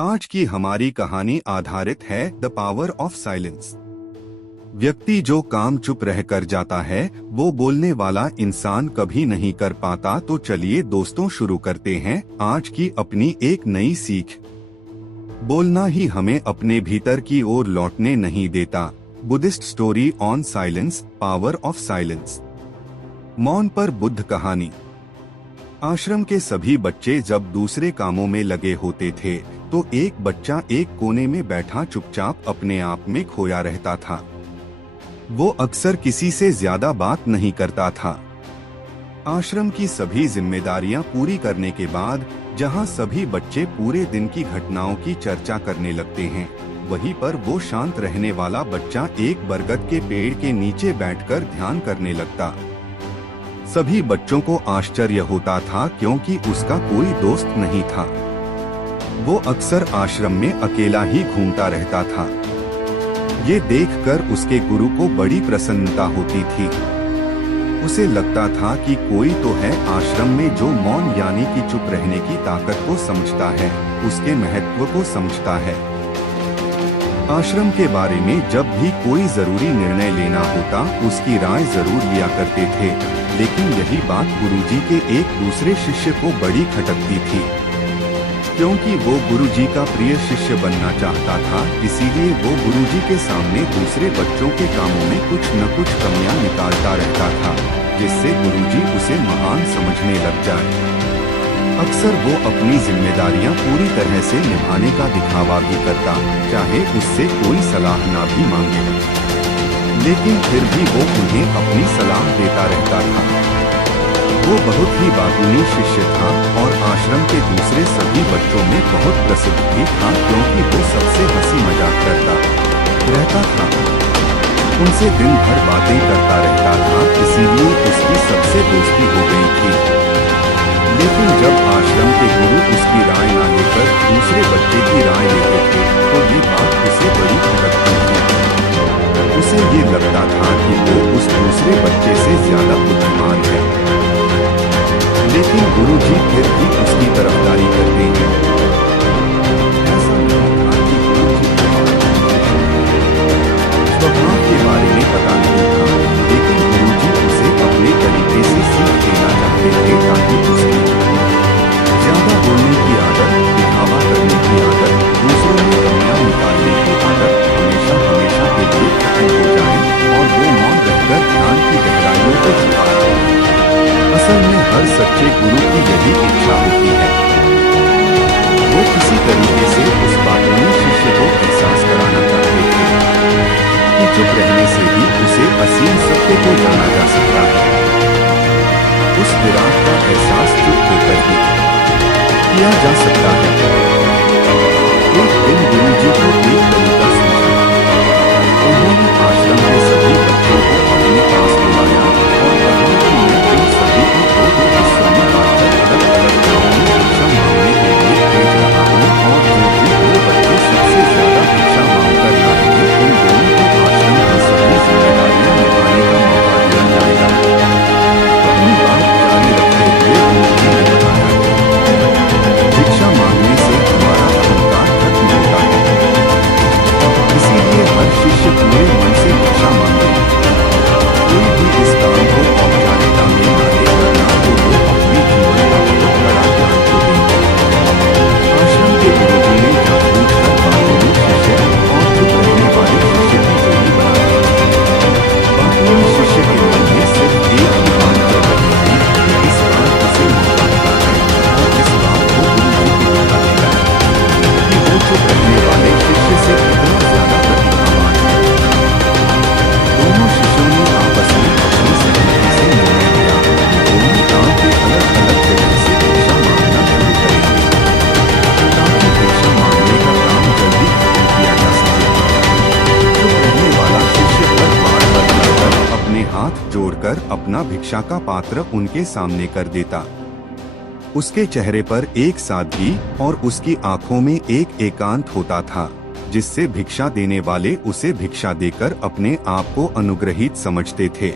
आज की हमारी कहानी आधारित है द पावर ऑफ साइलेंस। व्यक्ति जो काम चुप रहकर जाता है वो बोलने वाला इंसान कभी नहीं कर पाता। तो चलिए दोस्तों शुरू करते हैं आज की अपनी एक नई सीख। बोलना ही हमें अपने भीतर की ओर लौटने नहीं देता। Buddhist story on silence, power of silence. मौन पर बुद्ध कहानी। आश्रम के सभी बच्चे जब दूसरे कामों में लगे होते थे तो एक बच्चा एक कोने में बैठा चुपचाप अपने आप में खोया रहता था। वो अक्सर किसी से ज्यादा बात नहीं करता था। आश्रम की सभी जिम्मेदारियां पूरी करने के बाद जहां सभी बच्चे पूरे दिन की घटनाओं की चर्चा करने लगते हैं, वहीं पर वो शांत रहने वाला बच्चा एक बरगद के पेड़ के नीचे बैठकर ध्यान करने लगता। सभी बच्चों को आश्चर्य होता था क्योंकि उसका कोई दोस्त नहीं था। वो अक्सर आश्रम में अकेला ही घूमता रहता था। ये देखकर उसके गुरु को बड़ी प्रसन्नता होती थी। उसे लगता था कि कोई तो है आश्रम में जो मौन यानी कि चुप रहने की ताकत को समझता है, उसके महत्व को समझता है। आश्रम के बारे में जब भी कोई जरूरी निर्णय लेना होता उसकी राय जरूर लिया करते थे, लेकिन यही बात गुरुजी के एक दूसरे शिष्य को बड़ी खटकती थी। क्योंकि वो गुरुजी का प्रिय शिष्य बनना चाहता था, इसीलिए वो गुरुजी के सामने दूसरे बच्चों के कामों में कुछ न कुछ कमियां निकालता रहता था, जिससे गुरुजी उसे महान समझने लग जाए। अक्सर वो अपनी जिम्मेदारियां पूरी तरह से निभाने का दिखावा भी करता, चाहे उससे कोई सलाह ना भी मांगे, लेकिन फिर भी वो उन्हें अपनी सलाह देता रहता था। वो बहुत ही बातूनी शिष्य था और आश्रम के दूसरे सभी बच्चों में बहुत प्रसिद्ध भी था, क्योंकि वो सबसे हंसी मजाक करता रहता था। उनसे दिन भर बातें करता रहता था, इसीलिए उसकी सबसे दोस्ती हो गई थी। लेकिन जब आश्रम के गुरु उसकी राय न लेकर दूसरे बच्चे की राय लेते थे तो ये बात उसे बड़ी खटकती थी। उसे ये लगता था कि वो उस दूसरे बच्चे से ज्यादा बुद्धिमान है, लेकिन गुरुजी फिर भी उसकी तरफदारी करते हैं। ऐसा नहीं था कि गुरुजी स्वभाव के बारे में पता नहीं था, लेकिन गुरुजी उसे अपने तरीके से सीख देना चाहते थे ताकि उसकी ज्यादा बोलने की आदत, दिखावा करने की आदत, दूसरों में कमियां निकालने की आदत हमेशा हमेशा के लिए खत्म हो जाए और वो मौन रहकर ध्यान की गहराइयों को छुपा ले। असल में हर सच्चे गुरु की यही इच्छा होती है। वो किसी तरीके से उस बातूनी शिष्य को एहसास कराना चाहते थे कि चुप रहने से ही उसे असीम सत्य को जाना जा सकता है। उस विराट का एहसास चुप होकर ही किया जा सकता है। एक दिन गुरुजी को एक तरीका सूझा। उन्होंने आश्रम के सभी बच्चों को अपने पास बुलाया और कहा कि मैं तुम सभी को दो हिस्सों में बांटकर अलग-अलग गांवों में भिक्षा मांगने के लिए भेज रहा हूँ, और जो भी दो बच्चे सबसे ज्यादा भिक्षा मांगकर लाएंगे उन दोनों को आश्रम की सभी जिम्मेदारियां निभाने का मौका दिया जाएगा। अपनी बात जारी रखते हुए उन्होंने बताया, भिक्षा मांगने से हमारा अहंकार खत्म होता है, इसीलिए हर शिष्य पूरे मन से भिक्षा मांगे। कोई भी इस काम को औपचारिकता में न लेकर ना तो वो अपने जीवन का बहुत बड़ा ज्ञान को देंगे। आश्रम के गुरुजी ने जानबूझकर बातूनी शिष्य और चुप रहने वाले शिष्य की जोड़ी बनाई। बातूनी शिष्य के मन में सिर्फ एक ही बात चल रही थी कि इस बार उसे मौका मिला है और इस बात को गुरुजी को बताएगा कि वो चुप रहने वाले शिष्य से कितना ज्यादा प्रतिभावान है। दोनों शिष्यों ने आपस में अपनी सहमति से निर्णय लिया कि दोनों गांव के अलग-अलग जगह से भिक्षा मांगना शुरू करेंगे, ताकि भिक्षा मांगने का काम जल्दी खत्म किया जा सके। चुप रहने वाला शिष्य हर बार कर अपने हाथ जोड़कर अपना भिक्षा का पात्र उनके सामने कर देता। उसके चेहरे पर एक सादगी और उसकी आंखों में एक एकांत होता था, जिससे भिक्षा देने वाले उसे भिक्षा देकर अपने आप को अनुग्रहित समझते थे।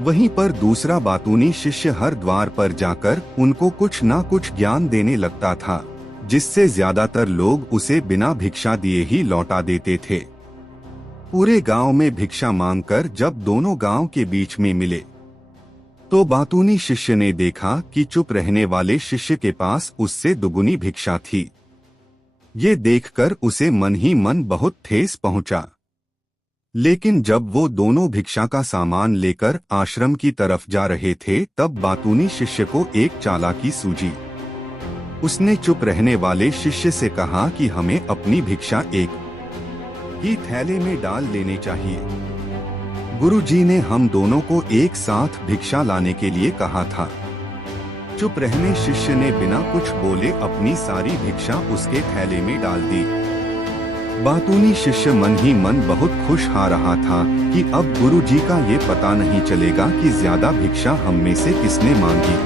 वहीं पर दूसरा बातूनी शिष्य हर द्वार पर जाकर उनको कुछ ना कुछ ज्ञान देने लगता था, जिससे ज्यादातर लोग उसे बिना भिक्षा दिए ही लौटा देते थे। पूरे गांव में भिक्षा मांगकर जब दोनों गांव के बीच में मिले तो बातूनी शिष्य ने देखा कि चुप रहने वाले शिष्य के पास उससे दुगुनी भिक्षा थी। ये देखकर उसे मन ही मन बहुत ठेस पहुंचा। लेकिन जब वो दोनों भिक्षा का सामान लेकर आश्रम की तरफ जा रहे थे तब बातूनी शिष्य को एक चालाकी सूझी। उसने चुप रहने वाले शिष्य से कहा कि हमें अपनी भिक्षा एक ही थैले में डाल लेने चाहिए। गुरुजी ने हम दोनों को एक साथ भिक्षा लाने के लिए कहा था। चुप रहने शिष्य ने बिना कुछ बोले अपनी सारी भिक्षा उसके थैले में डाल दी। बातूनी शिष्य मन ही मन बहुत खुश हा रहा था कि अब गुरुजी का ये पता नहीं चलेगा कि ज्यादा भिक्षा हम में से किसने मांगी।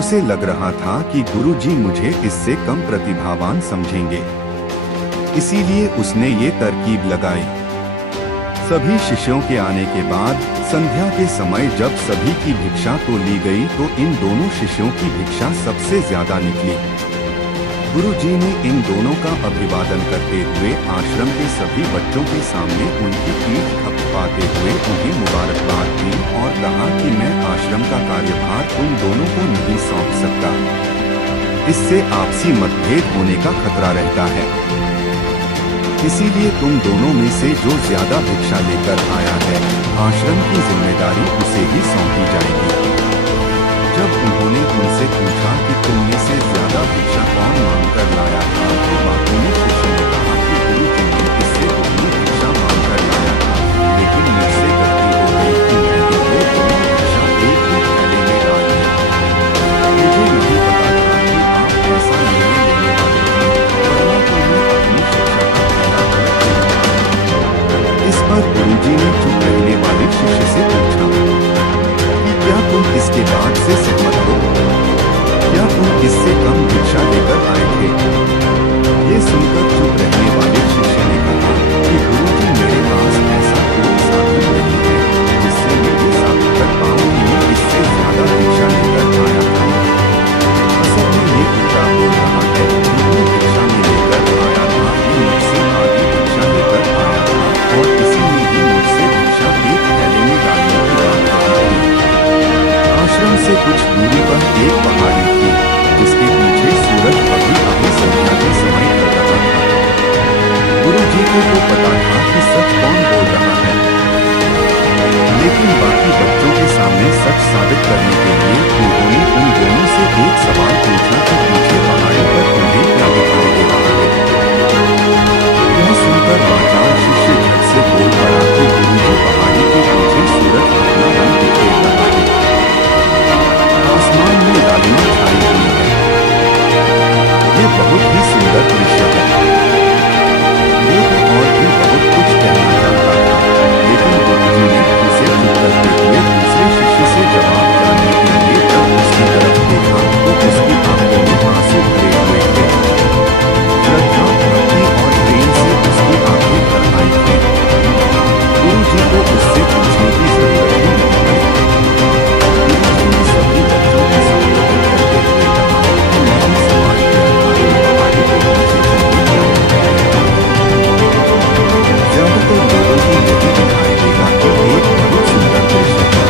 उसे लग रहा था कि गुरुजी मुझे इससे कम प्रतिभावान समझेंगे, इसीलिए उसने ये तरकीब लगाई। सभी शिष्यों के आने के बाद संध्या के समय जब सभी की भिक्षा तो ली गई तो इन दोनों शिष्यों की भिक्षा सबसे ज्यादा निकली। गुरुजी ने इन दोनों का अभिवादन करते हुए आश्रम के सभी बच्चों के सामने उनकी पीठ थपथपाते हुए उन्हें मुबारकबाद दी और कहा कि मैं आश्रम का कार्यभार तुम दोनों को नहीं सौंप सकता। इससे आपसी मतभेद होने का खतरा रहता है, इसीलिए तुम दोनों में से जो ज्यादा भिक्षा लेकर आया है आश्रम की जिम्मेदारी उसे ही सौंपी जाएगी। जब उन्होंने उनसे पूछा कि तुम में से ज्यादा भिक्षा कौन मांग कर लाया था तो बातूनी शिष्य ने कहा कि गुरुजी ने इससे दुगनी भिक्षा मांग कर लाया था, लेकिन मुझसे गलती हो गई कि मैंने वो दोनों भिक्षा एक ही थैले में डाल दी। मुझे नहीं पता था कि आप ऐसा निर्णय लेने वाले हैं, वरना तो मैं अपनी शिक्षा का पहला गलत निर्णय। इस पर गुरुजी ने चुप रहने वाले शिष्य से पूछा कि क्या तुम इसके बाद से सहमत हो? क्या तुम इससे कम भिक्षा लेकर आए थे? ये सुनकर चुप रहने वाले शिष्य ने कहा कि गुरुजी मेरे पास ऐसा कोई साधन नहीं है जिससे मैं ये साबित कर पाऊं कि मैं इससे ज्यादा भिक्षा लेकर आया था। असल में ये उल्टा हो रहा है, जो भिक्षा में लेकर आया था वो मुझसे आधी भिक्षा लेकर आया था और इसी में ही मुझसे भिक्षा एक थैले में डालने की बात कही थी। आश्रम से कुछ दूरी पर एक पहाड़ी थी जिसके पीछे सूरज अभी संध्या के समय ढल रहा था। गुरुजी को तो पता था कि सच कौन बोल रहा है, लेकिन बाकी बच्चों के सामने सच साबित करने के लिए उन्होंने उन दोनों से एक सवाल पूछा कि पीछे पहाड़ी पर उन्हें क्या दिखाई दे रहा है। यह सुनकर वाचाल शिष्य झट से बोल पड़ा कि गुरुजी पहाड़ी के पीछे सूरज अपना रंग बिखेर रहा है। आसमान में लालिमा छाई हुई है। ये बहुत ही सुंदर दृश्य है। वो तो और भी बहुत कुछ कहना चाहता था, लेकिन गुरुजी ने उसे चुप करते हुए दूसरे शिष्य से जवाब जानने के लिए जब उसकी तरफ देखा तो उसकी आंखों में आंसू भरे हुए थे। श्रद्धा, भक्ति और प्रेम से उसकी आंखें भर आई थी। गुरुजी को उससे पूछने की जरूरत ही नहीं पड़ी। गुरुजी ने सभी बच्चों को संबोधित करते हुए कहा कि मैंने सवाल किया था कि पहाड़ी के पीछे तुम्हें क्या दिखाई देगा। ज्यादातर लोगों को यही दिखाई देगा कि एक बहुत सुंदर दृश्य है,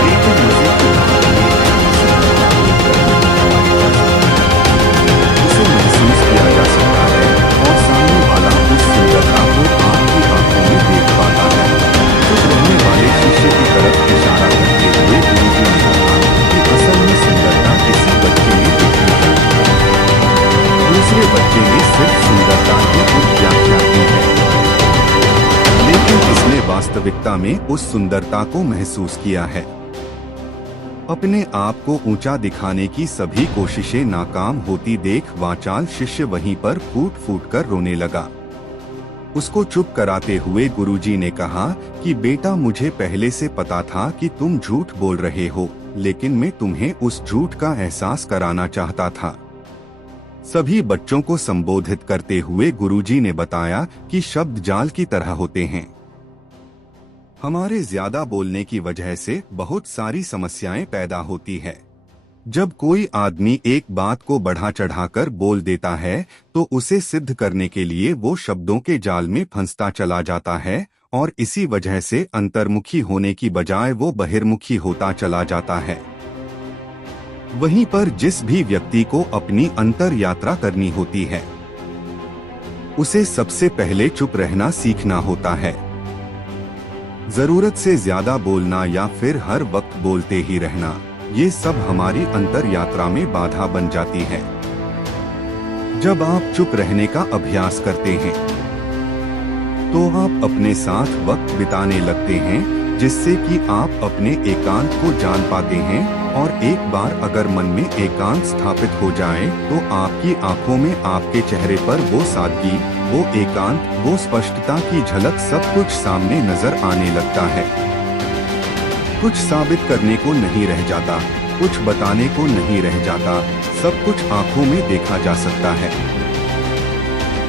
लेकिन मुझे फिलहाल उसे महसूस किया जा सकता है और सामने वाला उस सुंदरता को आपकी आंखों में देख पाता है। चुप रहने वाले शिष्य की तरफ इशारा करते हुए गुरुजी ने कहा कि असल में सुंदरता किसी बच्चे ने देखी है, दूसरे बच्चे ने सिर्फ सुंदरता की व्याख्या की है, लेकिन इसने वास्तविकता में उस सुंदरता को महसूस किया है। अपने आप को ऊंचा दिखाने की सभी कोशिशें नाकाम होती देख वाचाल शिष्य वहीं पर फूट फूट कर रोने लगा। उसको चुप कराते हुए गुरुजी ने कहा कि बेटा, मुझे पहले से पता था कि तुम झूठ बोल रहे हो, लेकिन मैं तुम्हें उस झूठ का एहसास कराना चाहता था। सभी बच्चों को संबोधित करते हुए गुरुजी ने बताया कि शब्द जाल की तरह होते हैं। हमारे ज्यादा बोलने की वजह से बहुत सारी समस्याएं पैदा होती है। जब कोई आदमी एक बात को बढ़ा चढ़ाकर बोल देता है तो उसे सिद्ध करने के लिए वो शब्दों के जाल में फंसता चला जाता है और इसी वजह से अंतर्मुखी होने की बजाय वो बहिर्मुखी होता चला जाता है। वहीं पर जिस भी व्यक्ति को अपनी अंतर यात्रा करनी होती है उसे सबसे पहले चुप रहना सीखना होता है। जरूरत से ज्यादा बोलना या फिर हर वक्त बोलते ही रहना, ये सब हमारी अंतर यात्रा में बाधा बन जाती है। जब आप चुप रहने का अभ्यास करते हैं तो आप अपने साथ वक्त बिताने लगते हैं, जिससे कि आप अपने एकांत को जान पाते हैं और एक बार अगर मन में एकांत स्थापित हो जाए तो आपकी आंखों में, आपके चेहरे पर वो सादगी, वो एकांत, वो स्पष्टता की झलक सब कुछ सामने नजर आने लगता है। कुछ साबित करने को नहीं रह जाता, कुछ बताने को नहीं रह जाता, सब कुछ आंखों में देखा जा सकता है।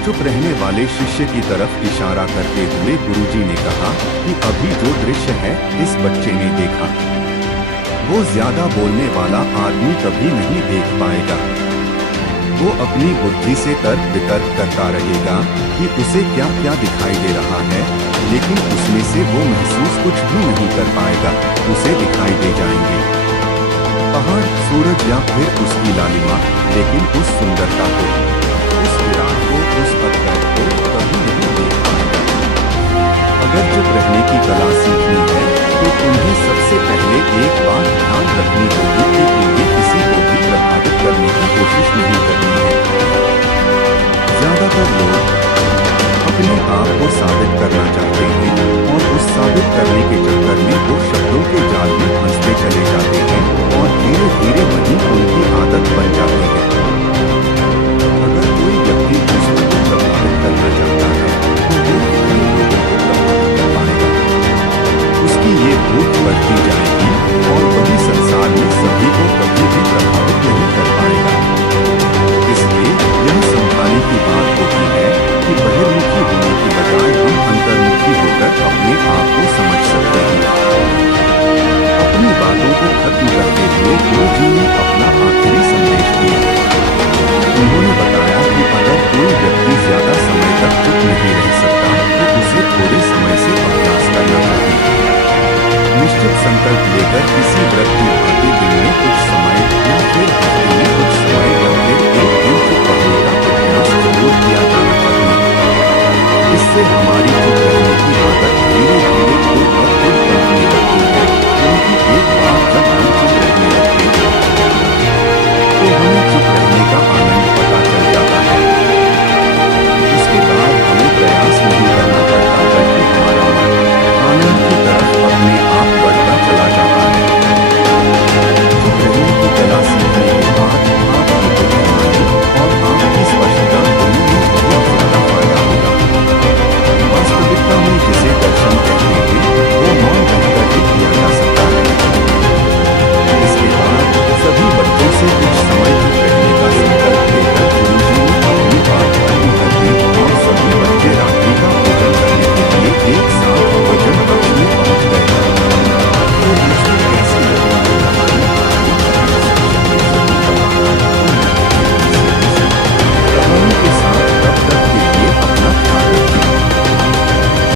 चुप रहने वाले शिष्य की तरफ इशारा करते हुए गुरुजी ने कहा कि अभी जो दृश्य है इस बच्चे ने देखा, वो ज्यादा बोलने वाला आदमी कभी नहीं देख पाएगा। वो अपनी बुद्धि से तर्क वितर्क करता रहेगा कि उसे क्या क्या दिखाई दे रहा है, लेकिन उसमें से वो महसूस कुछ भी नहीं कर पाएगा। उसे दिखाई दे जाएंगे पहाड़, सूरज या फिर उसकी लालिमा, लेकिन उस सुंदरता को, उस विराट को, उस अद्भुत को कभी नहीं देख पाएगा। अगर चुप रहने की कला सीखनी है तो उन्हें सबसे पहले एक बात ध्यान रखनी होगी कि उन्हें किसी को भी प्रभावित करने की कोशिश नहीं करनी है। ज्यादातर लोग अपने आप को साबित करना चाहते हैं और उस साबित करने के चक्कर में वो शब्दों के जाल में फंसते चले जाते हैं और धीरे धीरे वही उनकी आदत बन जाती है। अगर कोई व्यक्ति दूसरों को प्रभावित करना चाहता है तो वो कितने लोगों को प्रभावित कर पाएगा। उसकी ये भूख बढ़ती जाएगी और वही संसार में सभी को कभी भी प्रभावित नहीं कर पाएगा। इसलिए यह समझाने की बात होती है कि बहिर्मुखी होने की बजाय हम अंतर्मुखी होकर अपने आप को समझ सकते हैं। अपनी बातों को खत्म करते हुए गुरुजी ने अपना आखिरी संदेश दिया। उन्होंने बताया कि अगर कोई व्यक्ति ज्यादा समय तक चुप नहीं रह सकता तो उसे थोड़े समय से अभ्यास करना चाहिए। निश्चित संकल्प लेकर किसी व्रत की भांति दिन में कुछ समय या फिर हफ्ते में कुछ समय या फिर एक दिन चुप रहने का अभ्यास जरूर किया जाना चाहिए। इससे हमारी